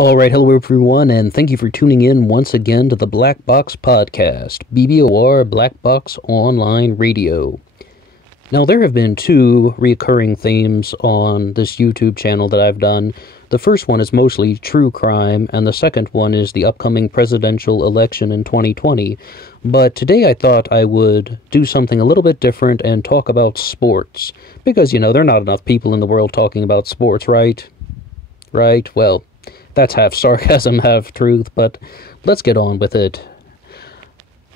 Alright, hello everyone, and thank you for tuning in once again to the Black Box Podcast, BBOR Black Box Online Radio. Now, there have been two recurring themes on this YouTube channel that I've done. The first one is mostly true crime, and the second one is the upcoming presidential election in 2020. But today I thought I would do something a little bit different and talk about sports. Because, there are not enough people in the world talking about sports, right? Right? Well, that's half sarcasm, half truth, but let's get on with it.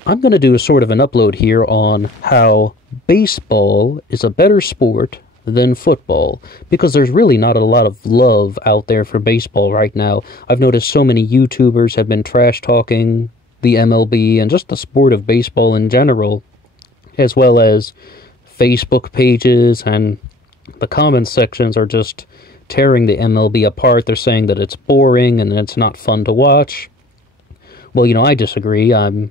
I'm going to do a sort of an upload here on how baseball is a better sport than football, because there's really not a lot of love out there for baseball right now. I've noticed so many YouTubers have been trash-talking the MLB and just the sport of baseball in general, as well as Facebook pages, and the comment sections are just tearing the MLB apart. They're saying that it's boring and it's not fun to watch. Well, I disagree. I'm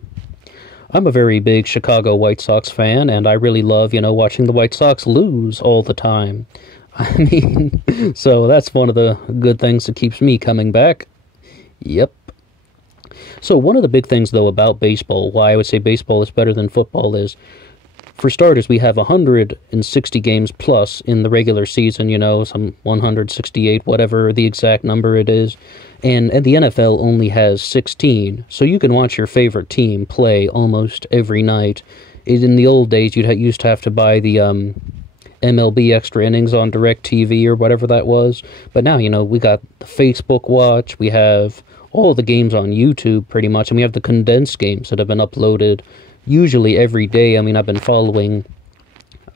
a very big Chicago White Sox fan, and I really love, watching the White Sox lose all the time. So that's one of the good things that keeps me coming back. Yep. So one of the big things, though, about baseball, why I would say baseball is better than football is, for starters, we have 160 games plus in the regular season, some 168, whatever the exact number it is. And the NFL only has 16, so you can watch your favorite team play almost every night. In the old days, you used to have to buy the MLB Extra Innings on DirecTV or whatever that was. But now, we got the Facebook Watch, we have all the games on YouTube pretty much, and we have the condensed games that have been uploaded usually every day. I've been following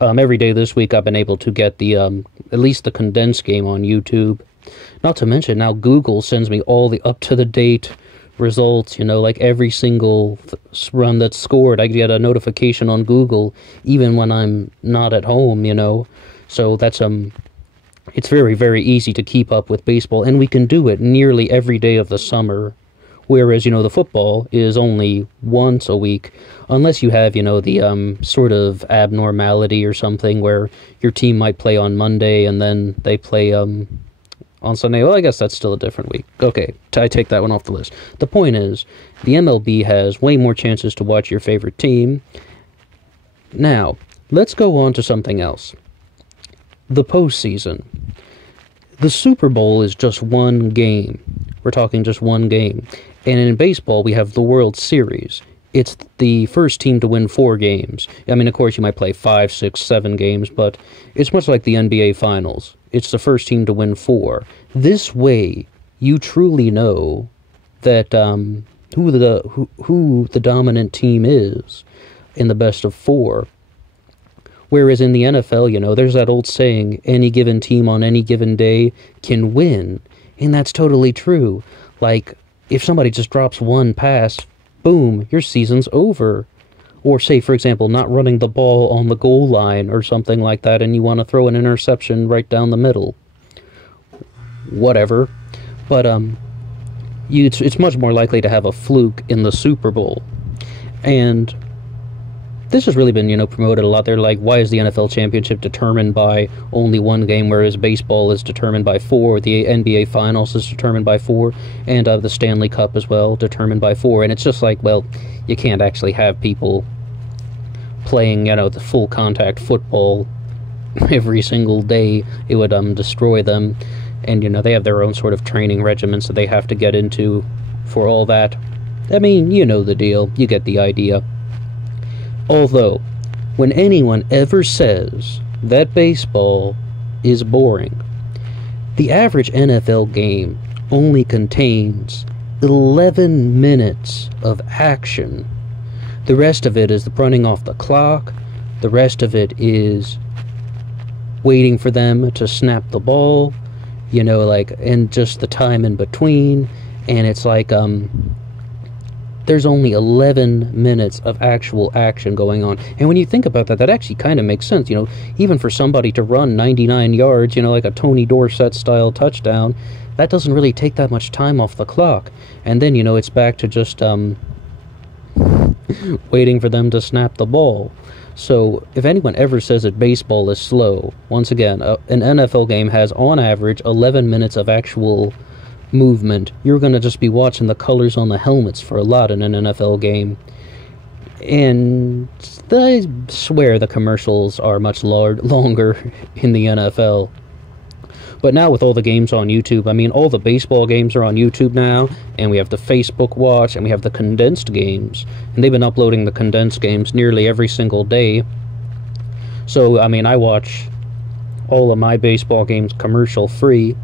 every day this week. I've been able to get the at least the condensed game on YouTube. Not to mention, now Google sends me all the up-to-the-date results, like every single run that's scored. I get a notification on Google even when I'm not at home, So that's it's very, very easy to keep up with baseball, and we can do it nearly every day of the summer. Whereas, the football is only once a week, unless you have, the sort of abnormality or something where your team might play on Monday and then they play on Sunday. Well, I guess that's still a different week. Okay, I take that one off the list. The point is, the MLB has way more chances to watch your favorite team. Now, let's go on to something else. The postseason. The Super Bowl is just one game. We're talking just one game. And in baseball, we have the World Series. It's the first team to win 4 games. Of course, you might play 5, 6, 7 games, but it's much like the NBA Finals. It's the first team to win 4. This way, you truly know that who the dominant team is in the best of 4. Whereas in the NFL, there's that old saying, any given team on any given day can win. And that's totally true. Like, if somebody just drops one pass, boom, your season's over. Or say, for example, not running the ball on the goal line or something like that, and you want to throw an interception right down the middle. Whatever. But it's much more likely to have a fluke in the Super Bowl. And this has really been, promoted a lot. They're like, why is the NFL championship determined by only one game, whereas baseball is determined by 4, the NBA Finals is determined by 4, and the Stanley Cup as well, determined by 4. And it's just like, well, you can't actually have people playing, the full contact football every single day. It would destroy them. And, they have their own sort of training regimens that they have to get into for all that. You know the deal. You get the idea. Although, when anyone ever says that baseball is boring, the average NFL game only contains 11 minutes of action. The rest of it is the running off the clock. The rest of it is waiting for them to snap the ball, and just the time in between. And it's like, there's only 11 minutes of actual action going on. And when you think about that, that actually kind of makes sense. Even for somebody to run 99 yards, like a Tony Dorsett-style touchdown, that doesn't really take that much time off the clock. And then, it's back to just waiting for them to snap the ball. So if anyone ever says that baseball is slow, once again, an NFL game has on average 11 minutes of actual movement. You're going to just be watching the colors on the helmets for a lot in an NFL game. And I swear the commercials are much longer in the NFL. But now with all the games on YouTube, I mean, all the baseball games are on YouTube now, and we have the Facebook Watch, and we have the condensed games. And they've been uploading the condensed games nearly every single day. So, I mean, I watch all of my baseball games commercial-free.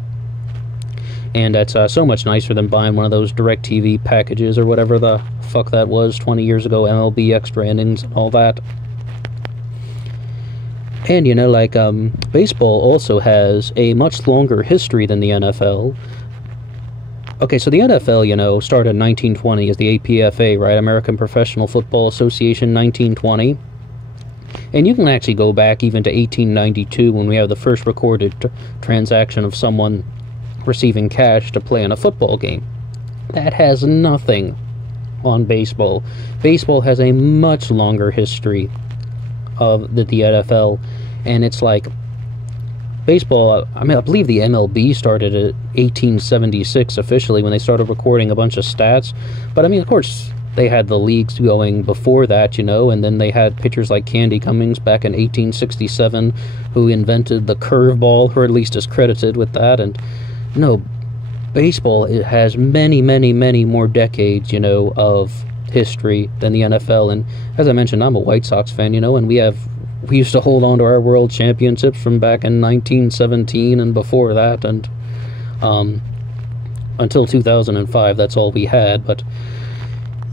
And that's so much nicer than buying one of those DirecTV packages or whatever the fuck that was 20 years ago, MLB Extra Innings and all that. And, you know, like, baseball also has a much longer history than the NFL. Okay, so the NFL, you know, started in 1920 as the APFA, right? American Professional Football Association, 1920. And you can actually go back even to 1892 when we have the first recorded transaction of someone receiving cash to play in a football game. That has nothing on baseball. Baseball has a much longer history of the NFL, and it's like baseball, I mean, I believe the MLB started at 1876 officially when they started recording a bunch of stats, but I mean, of course, they had the leagues going before that, you know, and then they had pitchers like Candy Cummings back in 1867 who invented the curveball, or at least is credited with that. And no, baseball, it has many, many, many more decades, you know, of history than the NFL. And as I mentioned, I'm a White Sox fan, you know, and we used to hold on to our world championships from back in 1917 and before that, and until 2005, that's all we had. But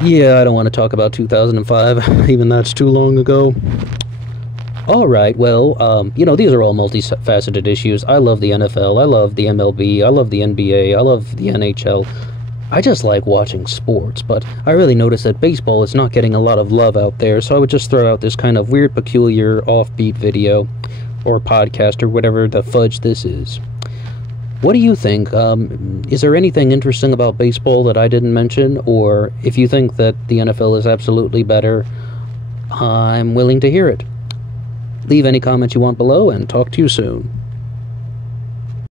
yeah, I don't want to talk about 2005, even that's too long ago. Alright, well, you know, these are all multifaceted issues. I love the NFL, I love the MLB, I love the NBA, I love the NHL. I just like watching sports, but I really notice that baseball is not getting a lot of love out there, so I would just throw out this kind of weird, peculiar, offbeat video, or podcast, or whatever the fudge this is. What do you think? Is there anything interesting about baseball that I didn't mention, or if you think that the NFL is absolutely better, I'm willing to hear it. Leave any comments you want below, and talk to you soon.